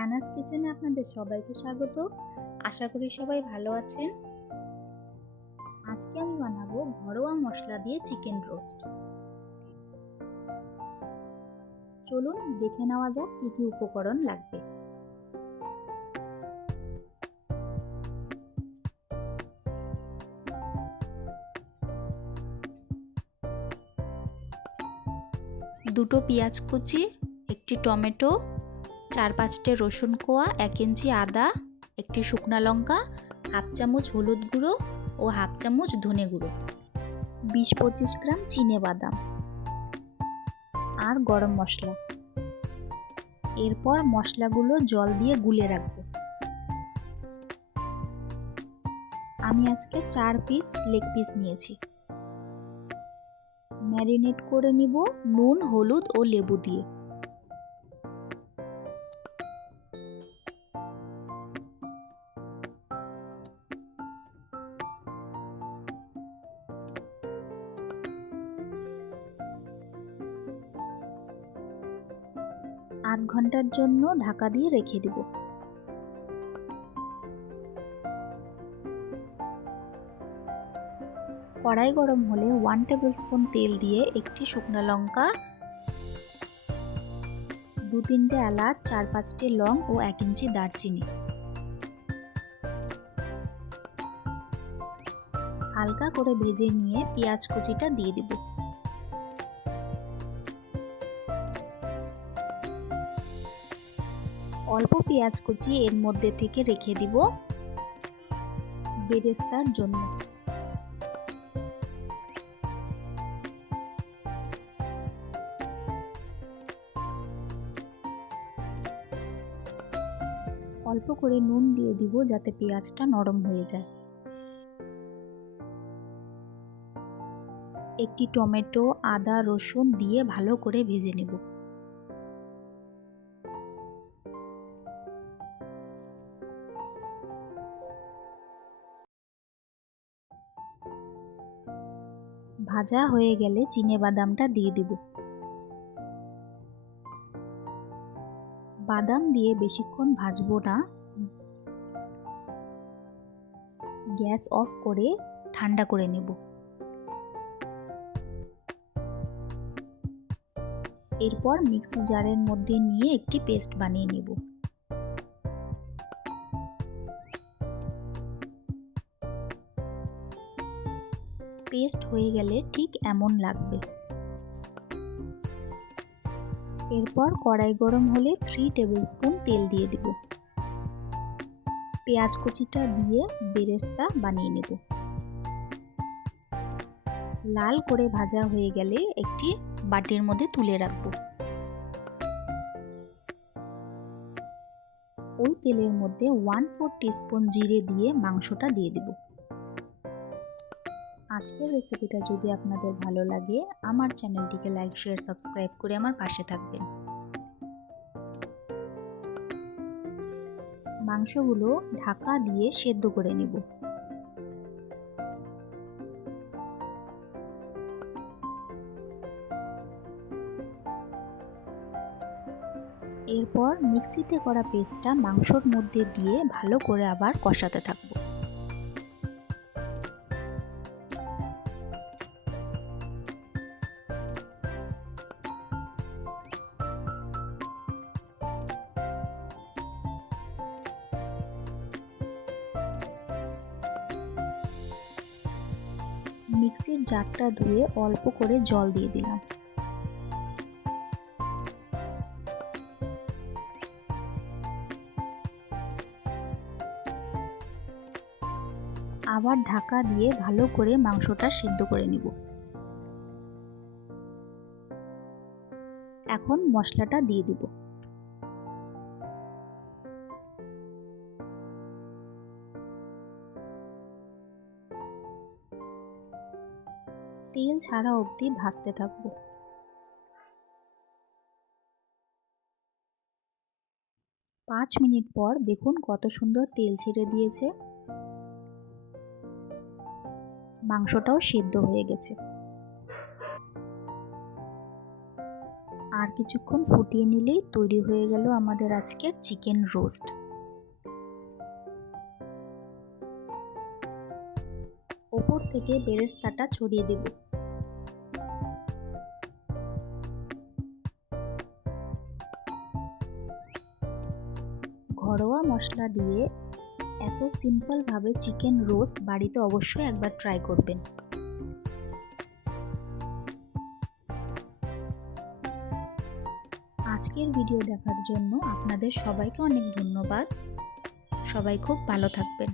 অ্যানাস কিচেনে আপনাদের সবাইকে স্বাগত। আশা করি সবাই ভালো আছেন। আজকে আমি বানাবো ঘরোয়া মশলা দিয়ে চিকেন রোস্ট। চলুন দেখে নেওয়া যাক কি কি উপকরণ লাগবে। দুটো পেঁয়াজ কুচি, একটি টমেটো, 4-5টে রসুন কোয়া, 1 ইঞ্চি আদা, একটি শুকনো লঙ্কা, হাফ চামচ হলুদ গুঁড়ো ও হাফ চামচ ধনে গুঁড়ো, 20-25 গ্রাম চিনেবাদাম আর গরম মশলা। এরপর মশলাগুলো জল দিয়ে গুলে রাখবো। আমি আজকে 4 পিস লেগ পিস নিয়েছি। ম্যারিনেট করে নিব নুন, হলুদ ও লেবু দিয়ে। আধ ঘন্টার জন্য ঢাকা দিয়ে রেখে দেব। কড়াই গরম হলে 1 টেবিল স্পুন তেল দিয়ে একটি শুকনো লঙ্কা, 2-3টে এলাচ, 4-5টে লং ও 1 ইঞ্চি দারচিনি হালকা করে ভেজে নিয়ে পেঁয়াজ কুচিটা দিয়ে দেব। অল্প পেঁয়াজ কুচি এর মধ্যে থেকে রেখে দিব বেরেস্তার জন্য। অল্প করে নুন দিয়ে দিব যাতে পেঁয়াজটা নরম হয়ে যায়। একটি টমেটো, আদা, রসুন দিয়ে ভালো করে ভেজে নেব। ভাজা হয়ে গেলে চিনেবাদামটা দিয়ে দেব। বাদাম দিয়ে বেশিক্ষণ ভাজবো না, গ্যাস অফ করে ঠান্ডা করে নেব। এরপর মিক্সি জারের মধ্যে নিয়ে একটি পেস্ট বানিয়ে নেব। পেস্ট হয়ে গেলে ঠিক এমন লাগবে। এরপর কড়াই গরম হলে 3 টেবিল স্পুন তেল দিয়ে দেব। পেঁয়াজ কুচিটা দিয়ে বেরেস্তা বানিয়ে নেব। লাল করে ভাজা হয়ে গেলে একটি বাটির মধ্যে তুলে রাখব। ওই তেলের মধ্যে 1/4 টিস্পুন জিরে দিয়ে মাংসটা দিয়ে দেব। আজকের রেসিপিটা যদি আপনাদের ভালো লাগে আমার চ্যানেলটিকে লাইক, শেয়ার, সাবস্ক্রাইব করে আমার পাশে থাকবেন। মাংসগুলো ঢাকা দিয়ে সেদ্ধ করে নেব। এরপর মিক্সিতে করা পেস্টটা মাংসর মধ্যে দিয়ে ভালো করে আবার কষাতে থাকবো। মিক্সির জারটা ধুয়ে অল্প করে জল দিয়ে দিলাম। আবার ঢাকা দিয়ে ভালো করে মাংসটা সিদ্ধ করে নিব। এখন মশলাটা দিয়ে দিব। তেল ছাড়া অবধি ভাজতে থাকবো। 5 মিনিট পর দেখুন কত সুন্দর তেল ছেড়ে দিয়েছে। মাংসটাও সিদ্ধ হয়ে গেছে। আর কিছুক্ষণ ফুটিয়ে নিলেই তৈরি হয়ে গেল আমাদের আজকের চিকেন রোস্ট। ওপর থেকে বেরেস্তাটা ছড়িয়ে দেব। ঘরোয়া মশলা দিয়ে এত সিম্পলভাবে চিকেন রোস্ট বাড়িতে অবশ্যই একবার ট্রাই করবেন। আজকের ভিডিও দেখার জন্য আপনাদের সবাইকে অনেক ধন্যবাদ। সবাই খুব ভালো থাকবেন।